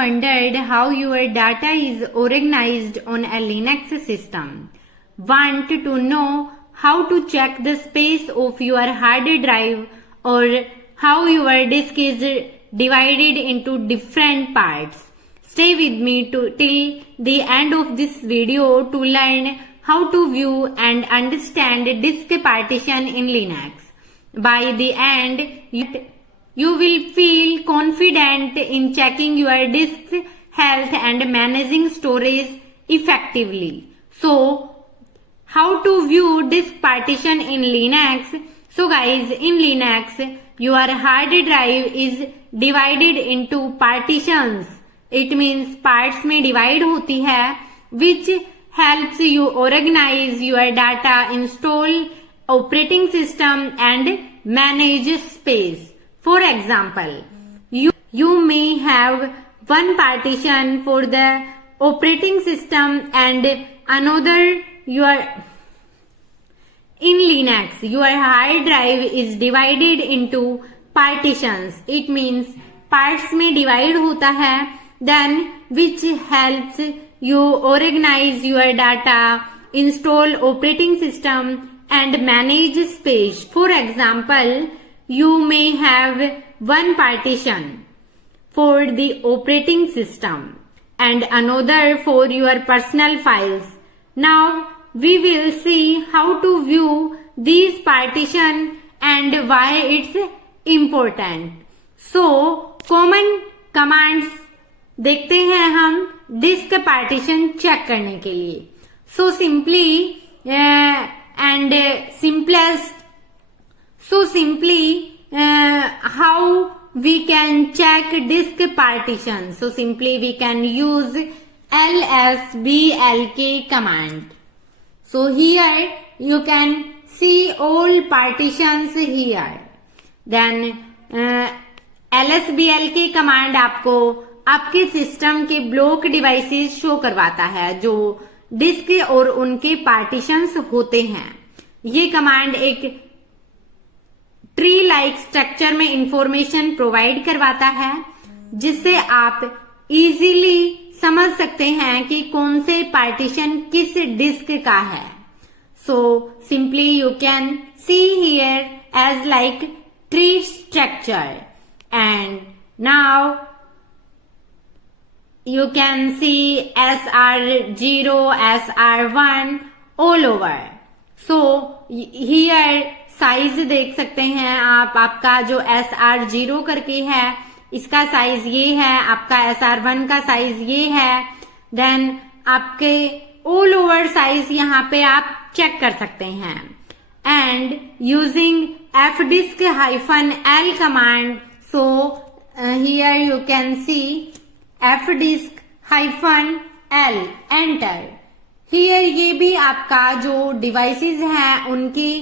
wondered how your data is organized on a Linux system? Want to know how to check the space of your hard drive or how your disk is divided into different parts? Stay with me till the end of this video to learn how to view and understand disk partition in Linux. By the end, you will feel confident in checking your disk's health and managing storage effectively. So, how to view disk partition in Linux? So guys, in Linux, your hard drive is divided into partitions. It means parts में divide होती है, which helps you organize your data, install operating system and manage space. For example, you may have one partition for the operating system and another in Linux, your hard drive is divided into partitions. It means parts में divide होता है, then which helps you organize your data, install operating system and manage space. For example, you may have one partition for the operating system and another for your personal files. Now we will see how to view these partition and why it's important. So common commands देखते हैं हम disk partition check करने के लिए. So simply how we can check disk partition. So simply we can use lsblk command. So here you can see all partitions here. Then lsblk command आपको आपके system के block devices show करवाता है जो disc और उनके partitions होते हैं. ये कमांड एक ट्री लाइक स्ट्रक्चर में इंफॉर्मेशन प्रोवाइड करवाता है जिससे आप इजीली समझ सकते हैं कि कौन से पार्टीशन किस डिस्क का है. So simply you can see here as like tree structure and now you can see SR0, SR1 all over. So here size देख सकते हैं आप. आपका जो SR0 करके है इसका साइज ये है, आपका SR1 का साइज ये है. देन आपके ऑल ओवर साइज यहाँ पे आप चेक कर सकते हैं. And using fdisk-l command, so here you can C fdisk-l enter. Here ये भी आपका जो डिवाइसेस हैं उनकी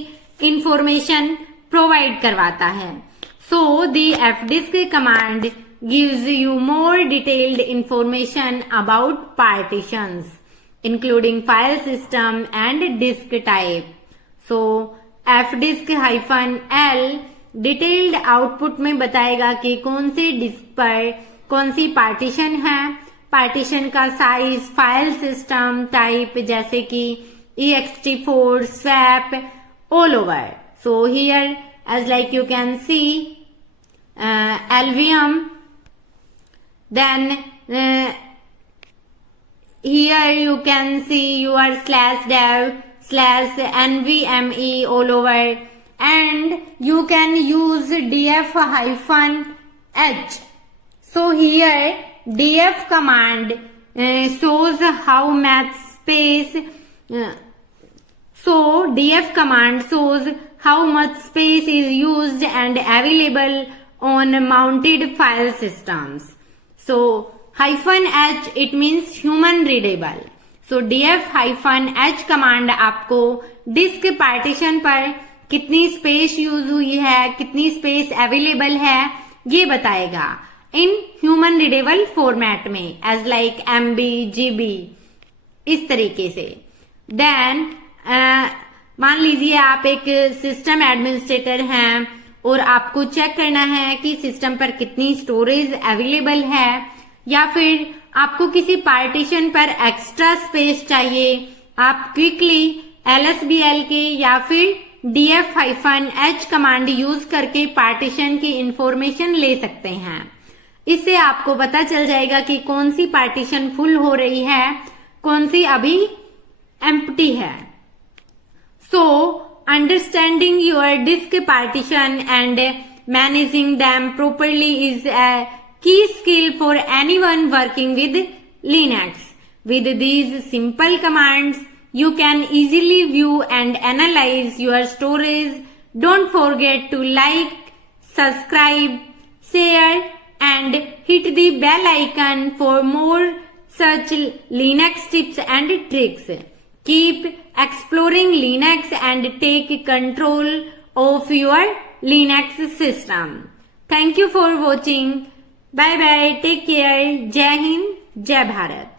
इंफॉर्मेशन प्रोवाइड करवाता है. So the fdisk command gives you more detailed information about partitions including file system and disk type. So fdisk-l detailed output में बताएगा कि कौन से डिस्क पर कौन सी पार्टीशन है, पार्टीशन का साइज, फाइल सिस्टम टाइप जैसे कि ext4, swap, all over. So here as like you can see LVM, then here you can see your /dev/nvme all over, and you can use df-h. So here df command shows how much space. So df command shows how much space is used and available on mounted file systems. So -h it means human readable. So df-h command आपको disk partition पर कितनी space use हुई है, कितनी space available है ये बताएगा in human readable format में एज लाइक MB, GB इस तरीके से. देन मान लीजिए आप एक सिस्टम एडमिनिस्ट्रेटर हैं और आपको चेक करना है कि सिस्टम पर कितनी स्टोरेज अवेलेबल है. या फिर आपको किसी पार्टीशन पर एक्स्ट्रा स्पेस चाहिए, आप क्विकली lsbl या फिर df-h कमांड यूज करके पार्टीशन की इंफॉर्मेशन ले सकते हैं। इससे आपको पता चल जाएगा कि कौन सी पार्टीशन फुल हो रही है, कौन सी अभी एम्प्टी है। So understanding your disk partition and managing them properly is a key skill for anyone working with Linux. With these simple commands, you can easily view and analyze your storage. Don't forget to like, subscribe, share and hit the bell icon for more such Linux tips and tricks. Keep exploring Linux and take control of your Linux system. Thank you for watching. Bye bye. Take care. Jai Hind. Jai Bharat.